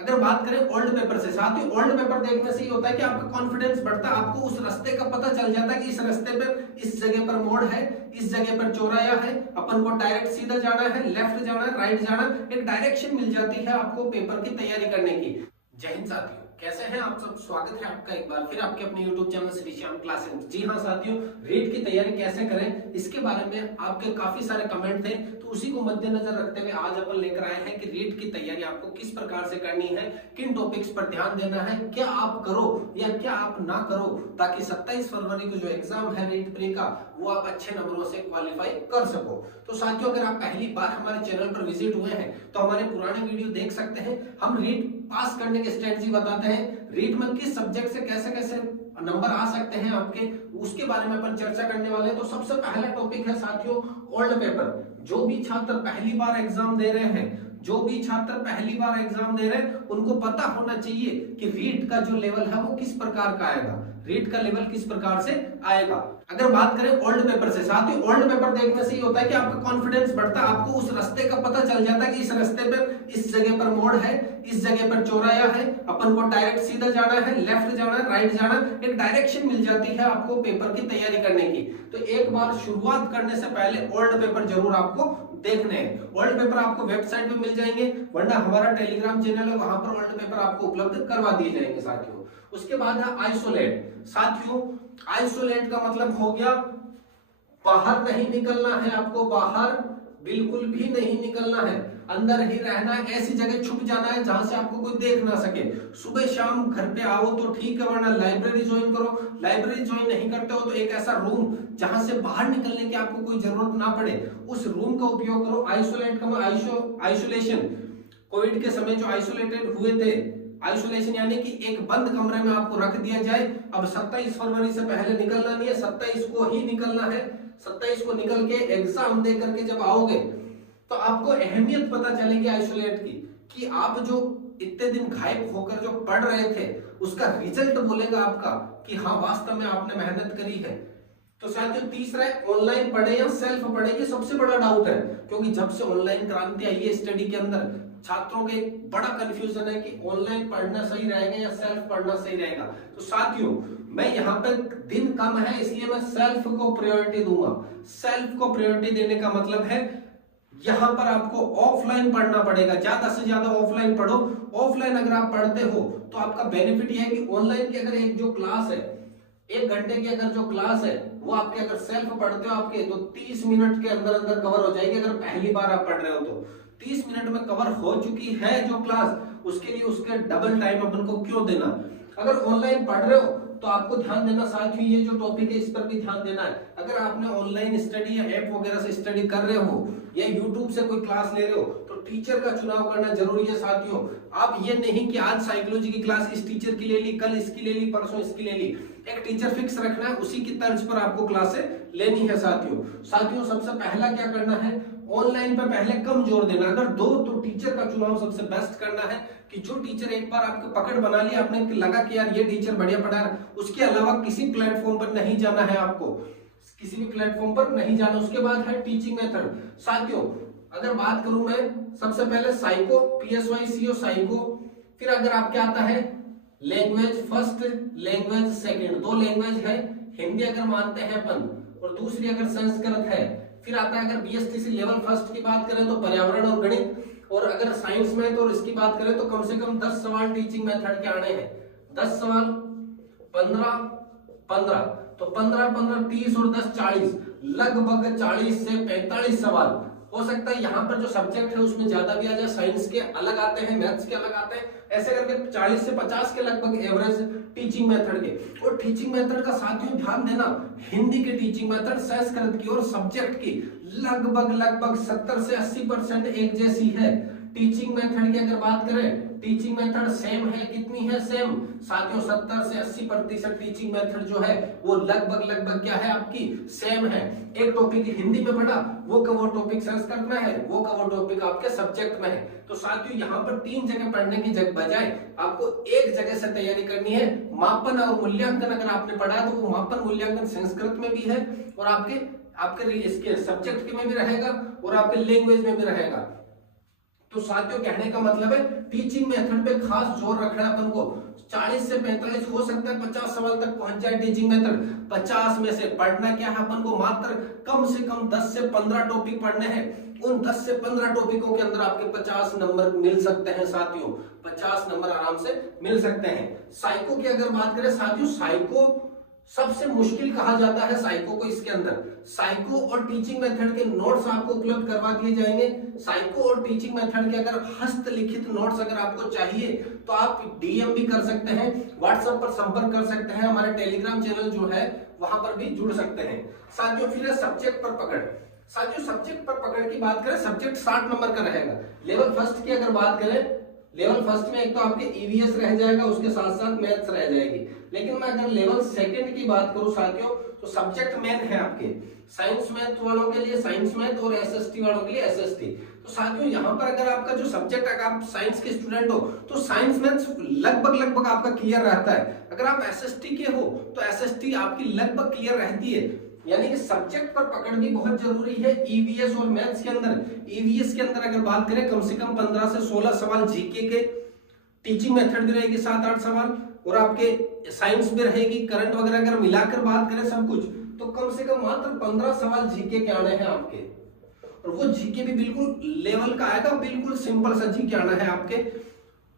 अगर बात करें ओल्ड पेपर से, साथ ही ओल्ड पेपर देखने से ये होता है कि आपका कॉन्फिडेंस बढ़ता है, आपको उस रास्ते का पता चल जाता है कि इस रास्ते पे इस जगह पर मोड़ है, इस जगह पर चौराया है, अपन को डायरेक्ट सीधा जाना है, लेफ्ट जाना है, राइट जाना है, एक डायरेक्शन मिल जाती है आपको पेपर की तैयारी करने की। जय हिंद साथियों, कैसे हैं आप सब। स्वागत है आपका एक बार फिर आपके अपने YouTube channel Shri Shyam classes. जी हाँ साथियों, रीट की तैयारी कैसे करें इसके बारे में आपके काफी सारे कमेंट थे, तो उसी को मद्देनजर रखते हुए आज अपन लेकर आए हैं कि रीट की तैयारी आपको किस प्रकार से करनी है, किन टॉपिक्स पर ध्यान देना है, क्या आप करो या क्या आप ना करो, ताकि 27 फरवरी को जो एग्जाम है रीट प्री का वो आप अच्छे नंबरों से क्वालिफाई कर सको। तो साथियों, अगर आप पहली बार हमारे चैनल पर विजिट हुए हैं तो हमारे पुराने वीडियो देख सकते हैं। हम रीट पास करने की स्ट्रेटजी बताते हैं, रीट में किस सब्जेक्ट से कैसे कैसे नंबर आ सकते हैं आपके, उसके बारे में अपन चर्चा करने वाले हैं। तो सबसे पहला टॉपिक है साथियों ओल्ड पेपर। जो भी छात्र पहली बार एग्जाम दे रहे हैं, उनको पता होना चाहिए कि रीट का जो लेवल है वो किस प्रकार का आएगा, रीट का लेवल किस प्रकार से आएगा। अगर बात करें ओल्ड पेपर से, साथ ही ओल्ड पेपर देखने से ये होता है कि आपका कॉन्फिडेंस बढ़ता है, आपको उस रास्ते का पता चल जाता है कि इस रास्ते पर इस जगह पर मोड़ है, इस जगह पर चौराया है, अपन को डायरेक्ट सीधा जाना है, लेफ्ट जाना है, राइट जाना है, एक डायरेक्शन मिल जाती है आपको पेपर की तैयारी करने की। तो एक बार शुरुआत करने से पहले ओल्ड पेपर जरूर आपको देखने हैं। ओल्ड पेपर आपको वेबसाइट पे मिल जाएंगे, वरना हमारा टेलीग्राम चैनल है, वहां पर ओल्ड पेपर आपको उपलब्ध करवा दिए जाएंगे साथियों। उसके बाद है आइसोलेट। साथियों, आइसोलेट का मतलब हो गया बाहर नहीं निकलना है, आपको बाहर बिल्कुल भी नहीं निकलना है, अंदर ही रहना है, ऐसी जगह छुप जाना है जहां से आपको कोई देख ना सके। सुबह शाम घर पे आओ तो ठीक है, वरना लाइब्रेरी ज्वाइन करो। लाइब्रेरी ज्वाइन नहीं करते हो तो एक ऐसा रूम जहां से बाहर निकलने की आपको कोई जरूरत ना पड़े, उस रूम का उपयोग करो। आइसोलेट का आइसोलेशन, कोविड के समय जो आइसोलेटेड हुए थे, आइसोलेशन यानी कि एक बंद कमरे में आपको रख दिया जाए। अब 27 फरवरी से पहले निकलना नहीं है, 27 को ही निकलना है। 27 को निकल के एग्जाम दे करके जब आओगे तो आपको अहमियत पता चलेगी आइसोलेट की, कि आप जो इतने दिन गायब होकर जो पढ़ रहे थे उसका रिजल्ट बोलेगा आपका कि हाँ वास्तव में आपने मेहनत करी है। तो साथियों, तीसरा है ऑनलाइन पढ़े या सेल्फ पढ़े, ये सबसे बड़ा डाउट है, क्योंकि जब से ऑनलाइन क्रांति आई है स्टडी के अंदर छात्रों के बड़ा कंफ्यूजन है कि ऑनलाइन पढ़ना सही रहेगा या सेल्फ पढ़ना सही रहेगा। तो साथियों, मैं यहाँ पे दिन कम है इसलिए मैं सेल्फ को प्रायोरिटी दूंगा। सेल्फ को प्रायोरिटी देने का मतलब है यहाँ पर आपको ऑफलाइन पढ़ना पड़ेगा, ज्यादा से ज्यादा ऑफलाइन पढ़ो। ऑफलाइन अगर आप पढ़ते हो तो आपका बेनिफिट यह है कि ऑनलाइन की अगर एक जो क्लास है, 1 घंटे की अगर जो क्लास है वो आपके अगर सेल्फ पढ़ते हो आपके तो 30 मिनट के अंदर अंदर कवर हो जाएगी। अगर पहली बार आप पढ़ रहे हो तो 30 मिनट में कवर हो चुकी है जो क्लास, उसके लिए उसके डबल टाइम अपन को क्यों देना। अगर ऑनलाइन पढ़ रहे हो तो आपको ध्यान देना साथियों, ये जो टॉपिक है इस पर भी ध्यान देना है। अगर आपने ऑनलाइन स्टडी या ऐप वगैरह से स्टडी कर रहे हो या यूट्यूब से कोई क्लास ले रहे हो तो टीचर का चुनाव करना जरूरी है साथियों। आप ये नहीं कि आज साइकोलॉजी की क्लास इस टीचर की ले ली, कल इसकी ले ली, परसों इसकी ले ली। एक टीचर फिक्स रखना है, उसी की तर्ज पर आपको क्लासें लेनी है साथियों। सबसे पहला क्या करना है, ऑनलाइन पर पहले कम जोर देना। अगर दो तो टीचर का चुनाव सबसे बेस्ट करना है कि जो टीचर एक बार आपको पकड़ बना लिया, आपने लगा कि यार ये टीचर बढ़िया पढ़ा रहा है, उसके अलावा किसी प्लेटफॉर्म पर नहीं जाना है, आपको किसी भी प्लेटफॉर्म पर नहीं जाना। उसके बाद है टीचिंग मेथड। साथियों, अगर बात करूं मैं सबसे पहले साइको, PSYCO साइको, फिर अगर आपके आता है language first, language second, 2 language है, हिंदी अगर मानते हैं अपन और दूसरी अगर संस्कृत है। फिर आता है अगर BSTC लेवल फर्स्ट की बात करें तो पर्यावरण और गणित, और अगर साइंस में तो इसकी बात करें तो कम से कम 10 सवाल टीचिंग मेथड के आने हैं। 10 सवाल 15 तो 15 30 और 10 40, लगभग 40 से 45 सवाल हो सकता है। यहाँ पर जो सब्जेक्ट है उसमें ज्यादा भी आ जाए, साइंस के अलग आते हैं, मैथ्स के अलग आते हैं, ऐसे करके 40 से 50 के लगभग एवरेज टीचिंग मेथड के। और टीचिंग मेथड का साथियों ध्यान देना, हिंदी की टीचिंग मेथड, संस्कृत की और सब्जेक्ट की लगभग 70 से 80% एक जैसी है। टीचिंग मेथड की अगर बात करें, टीचिंग मेथड सेम है, कितनी है सेम साथियों, 70 से 80% टीचिंग मेथड जो है वो लगभग क्या है आपकी सेम है। एक टॉपिक हिंदी में पढ़ा, वो का वो टॉपिक संस्कृत में है, वो का वो टॉपिक आपके सब्जेक्ट में है। तो साथियों, यहाँ पर 3 जगह पढ़ने की बजाय आपको एक जगह से तैयारी करनी है। मापन और मूल्यांकन अगर आपने पढ़ा तो वो मापन मूल्यांकन संस्कृत में भी है और आपके इसके सब्जेक्ट में भी रहेगा और आपके लैंग्वेज में भी रहेगा। तो साथियों कहने का मतलब है टीचिंग मेथड पे खास जोर रखना है अपन को। 40 से 45 हो सकता है 50 सवाल तक पहुंच जाए टीचिंग मेथड। 50 में से पढ़ना क्या है अपन को, मात्र कम से कम 10 से 15 टॉपिक पढ़ने हैं। उन 10 से 15 टॉपिकों के अंदर आपके 50 नंबर मिल सकते हैं साथियों, 50 नंबर आराम से मिल सकते हैं। साइको की अगर बात करें साथियों, साइको सबसे मुश्किल कहा जाता है साइको को। इसके अंदर साइको और टीचिंग मेथड के नोट्स आपको उपलब्ध करवा दिए जाएंगे। साइको और टीचिंग मेथड के अगर हस्तलिखित नोट्स अगर आपको चाहिए तो आप डीएम भी कर सकते हैं, व्हाट्सएप पर संपर्क कर सकते हैं, हमारे टेलीग्राम चैनल जो है वहां पर भी जुड़ सकते हैं साथियों। फिर है सब्जेक्ट पर पकड़। साथियों सब्जेक्ट पर पकड़ की बात करें, सब्जेक्ट 60 नंबर का रहेगा। लेवल फर्स्ट की अगर बात करें, लेवल फर्स्ट में एक तो आपके ईवीएस रह जाएगा, उसके साथ साथ मैथ्स रह जाएगी। लेकिन मैं अगर लेवल सेकंड की बात करूं साथियों, तो सब्जेक्ट मेन है आपके साइंस मैथ वालों के लिए साइंस मैथ और एसएसटी वालों के लिए एसएसटी। तो साथियों यहाँ पर अगर आपका जो सब्जेक्ट, अगर आप साइंस के स्टूडेंट हो तो साइंस मैथ्स लगभग आपका क्लियर रहता है। अगर आप एसएसटी के हो तो एसएसटी आपकी लगभग क्लियर रहती है। यानी कि सब्जेक्ट पर पकड़ भी बहुत जरूरी है ईवीएस और मैथ्स के अंदर। ईवीएस के अंदर अगर बात करें कम से कम 15 से 16 सवाल जीके के, टीचिंग मेथड भी रहेगी 7-8 सवाल, और आपके साइंस में रहेगी, करंट वगैरह अगर मिलाकर बात करें सब कुछ तो कम से कम मात्र 15 सवाल जीके के आने हैं आपके। और वो जीके भी बिल्कुल लेवल का आएगा, बिल्कुल सिंपल सा जीके आना है आपके।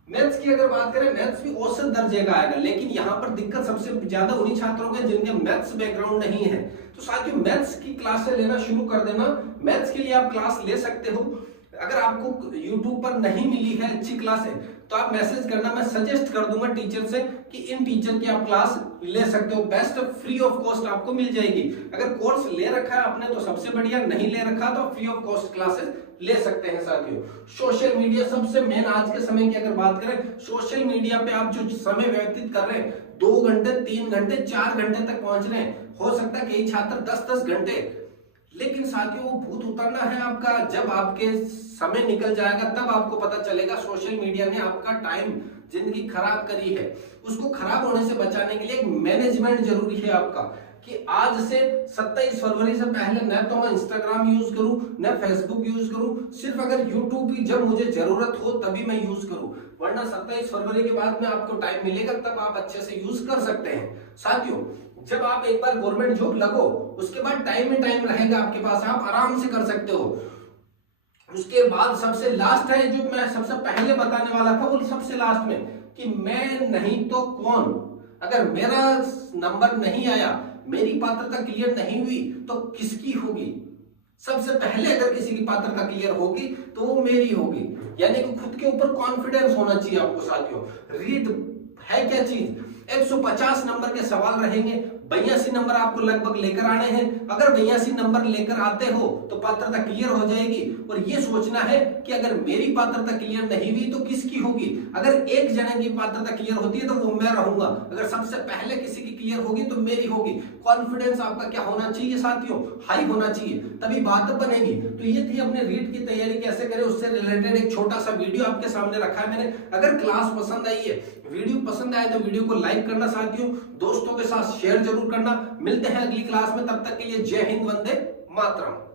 मैथ्स की अगर बात करें, मैथ्स भी औसत दर्जे का आएगा, लेकिन यहाँ पर दिक्कत सबसे ज्यादा उन्हीं छात्रों के जिनके मैथ्स बैकग्राउंड नहीं है। तो साथियों मैथ्स की क्लासें लेना शुरू कर देना। मैथ्स के लिए आप क्लास ले सकते हो। अगर आपको YouTube पर नहीं मिली है अच्छी क्लासें तो आप मैसेज करना, मैं सजेस्ट कर दूंगा टीचर से कि इन टीचर की आप क्लास ले सकते हो, बेस्ट फ्री ऑफ कॉस्ट आपको मिल जाएगी। अगर कोर्स ले रखा है आपने तो सबसे बढ़िया, नहीं ले रखा तो फ्री ऑफ कॉस्ट क्लासेस ले सकते हैं साथियों। सोशल मीडिया सबसे मेन आज के समय की अगर बात करें, सोशल मीडिया पे आप जो समय व्यतीत कर रहे हैं, 2 घंटे 3 घंटे 4 घंटे तक पहुंच रहे हैं, हो सकता है कई छात्र 10-10 घंटे, लेकिन साथियों वो भूत उतरना है आपका। जब आपके समय निकल जाएगा तब आपको पता चलेगा सोशल मीडिया ने आपका टाइम, जिंदगी खराब करी है। उसको खराब होने से बचाने के लिए एक मैनेजमेंट जरूरी है आपका, कि आज से 27 फरवरी से पहले न तो मैं इंस्टाग्राम यूज करूं न फेसबुक यूज करूं, सिर्फ अगर यूट्यूब की जब मुझे जरूरत हो तभी मैं यूज करूं, वरना 27 फरवरी के बाद में आपको टाइम मिलेगा तब आप अच्छे से यूज कर सकते हैं। साथियों जब आप एक बार गवर्नमेंट जॉब लगो उसके बाद टाइम में टाइम रहेगा आपके पास, आप आराम से कर सकते हो। उसके बाद सबसे लास्ट है जो मैं सबसे पहले बताने वाला था, वो सबसे लास्ट में, कि मैं नहीं तो कौन। अगर मेरा नंबर नहीं आया, मेरी पात्रता क्लियर नहीं हुई तो किसकी होगी? सबसे पहले अगर किसी की पात्रता क्लियर होगी तो वो मेरी होगी। यानी कि खुद के ऊपर कॉन्फिडेंस होना चाहिए आपको साथियों। रीड है क्या चीज? 150 नंबर के सवाल रहेंगे, 82 नंबर आपको लगभग लेकर आने हैं। अगर 82 नंबर लेकर आते हो तो पात्रता क्लियर हो जाएगी। और ये सोचना है कि अगर मेरी पात्रता क्लियर नहीं हुई तो किसकी होगी? अगर एक जने की पात्रता क्लियर होती है तो वो मैं रहूंगा, अगर सबसे पहले किसी की क्लियर होगी तो मेरी होगी। कॉन्फिडेंस आपका क्या होना चाहिए साथियों? हाई होना चाहिए, तभी बात बनेगी। तो ये थी अपने रीट की तैयारी कैसे करें उससे रिलेटेड एक छोटा सा वीडियो आपके सामने रखा है मैंने। अगर क्लास पसंद आई है, वीडियो पसंद आए तो वीडियो को लाइक करना साथियों, दोस्तों के साथ शेयर जरूर करना। मिलते हैं अगली क्लास में, तब तक के लिए जय हिंद, वंदे मातरम।